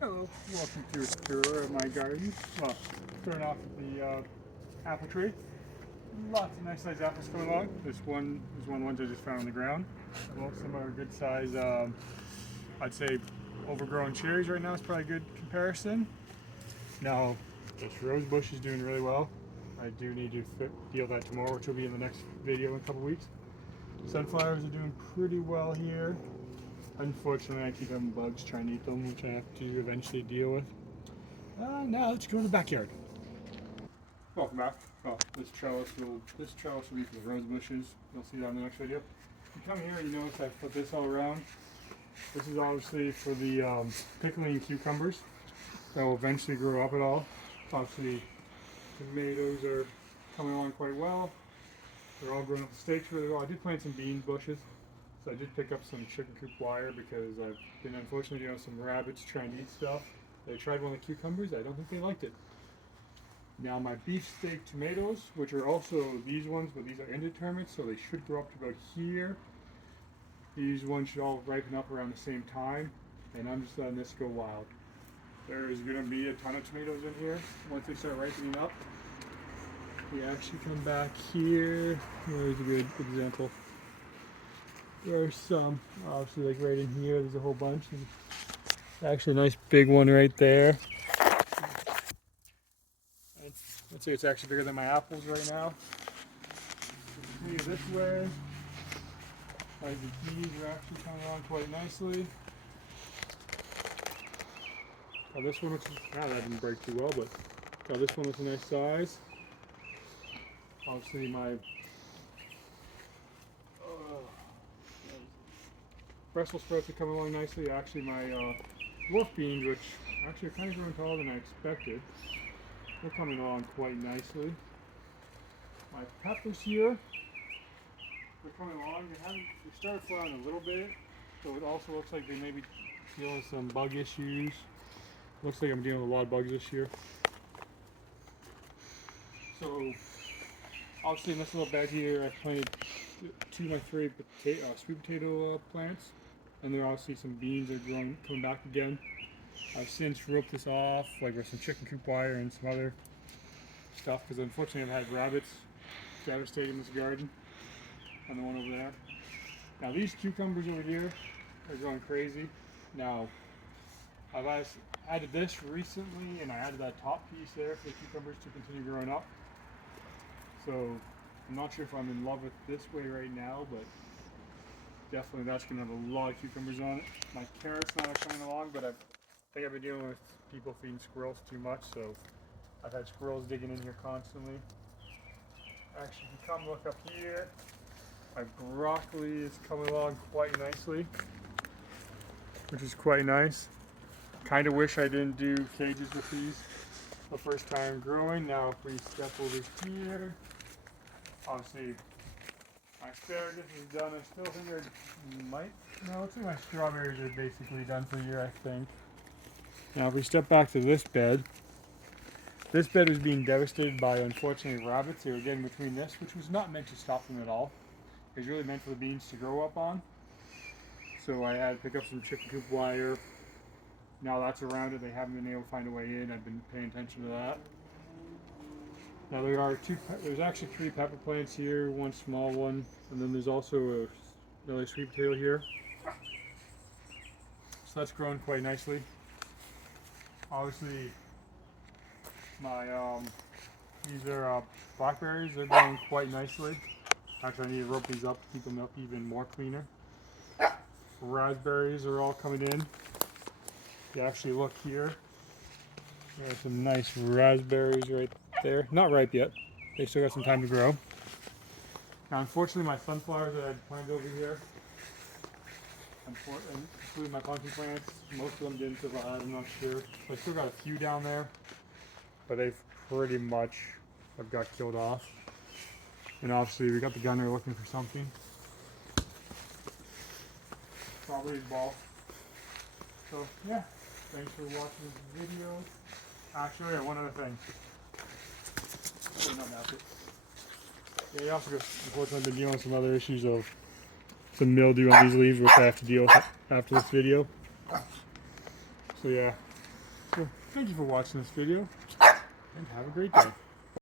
Hello, welcome to a tour of my garden. Well, starting off with the apple tree. Lots of nice sized apples coming along. This one is one of the ones I just found on the ground. Well, some are good size, I'd say overgrown cherries right now is probably a good comparison. Now, this rose bush is doing really well. I do need to deal that tomorrow, which will be in the next video in a couple weeks. Sunflowers are doing pretty well here. Unfortunately, I keep having bugs trying to eat them, which I have to eventually deal with. Now let's go to the backyard. Welcome back. Oh, this trellis will be for the rose bushes. You'll see that in the next video. You come here, you notice I put this all around. This is obviously for the pickling cucumbers that will eventually grow up at all. Obviously, tomatoes are coming along quite well. They're all growing up the stakes really well. I did plant some bean bushes. So I did pick up some chicken coop wire because I've been unfortunately dealing with some rabbits trying to eat stuff. They tried one of the cucumbers. I don't think they liked it. Now my beefsteak tomatoes, which are also these ones, but these are indeterminate, so they should grow up to about here. These ones should all ripen up around the same time, and I'm just letting this go wild. There is going to be a ton of tomatoes in here once they start ripening up. We actually come back here. Here's a good example. There's some, obviously, like right in here, there's a whole bunch. Actually, a nice big one right there. Let's say it's actually bigger than my apples right now. Continue this way. As the peas are actually coming along quite nicely. Oh, this one, that didn't break too well, but this one was a nice size. Obviously, my Brussels sprouts are coming along nicely. Actually, my dwarf beans, which actually are kind of growing taller than I expected, they're coming along quite nicely. My peppers here, they're coming along. They started flowering a little bit, so it also looks like they may be dealing with some bug issues. Looks like I'm dealing with a lot of bugs this year. So, obviously in this little bed here, I planted 2 of my 3 sweet potato plants. And there are obviously some beans that are coming back again. I've since roped this off, like with some chicken coop wire and some other stuff, because unfortunately I've had rabbits devastating this garden, and the one over there. Now these cucumbers over here are going crazy. Now I've added this recently, and I added that top piece there for the cucumbers to continue growing up. So I'm not sure if I'm in love with this way right now, but definitely that's going to have a lot of cucumbers on it. My carrots not coming along, but I think I've been dealing with people feeding squirrels too much, so I've had squirrels digging in here constantly. Actually, if you come look up here, my broccoli is coming along quite nicely, which is quite nice. Kind of wish I didn't do cages with these the first time growing. Now if we step over here, obviously my asparagus is done. I still think no, looks like my strawberries are basically done for the year, I think. Now if we step back to this bed was being devastated by, unfortunately, rabbits. They were getting between this, which was not meant to stop them at all. It was really meant for the beans to grow up on. So I had to pick up some chicken coop wire. Now that's around it, they haven't been able to find a way in. I've been paying attention to that. Now there's actually 3 pepper plants here, 1 small one, and then there's also another sweet potato here. So that's growing quite nicely. Obviously, my these are blackberries. They're growing quite nicely. Actually, I need to rope these up to keep them up even more cleaner. Raspberries are all coming in. If you actually look here, there's some nice raspberries right there. Not ripe yet. They still got some time to grow. Now, unfortunately, my sunflowers that I had planted over here, including my pumpkin plants, most of them didn't survive. I'm not sure. I still got a few down there, but they've pretty much got killed off. And obviously, we got the gunner looking for something. Probably his ball. So yeah, thanks for watching this video. Actually, one other thing. Yeah, you also unfortunately been dealing with some other issues of some mildew on these leaves, which I have to deal with after this video. So yeah, So thank you for watching this video, and have a great day.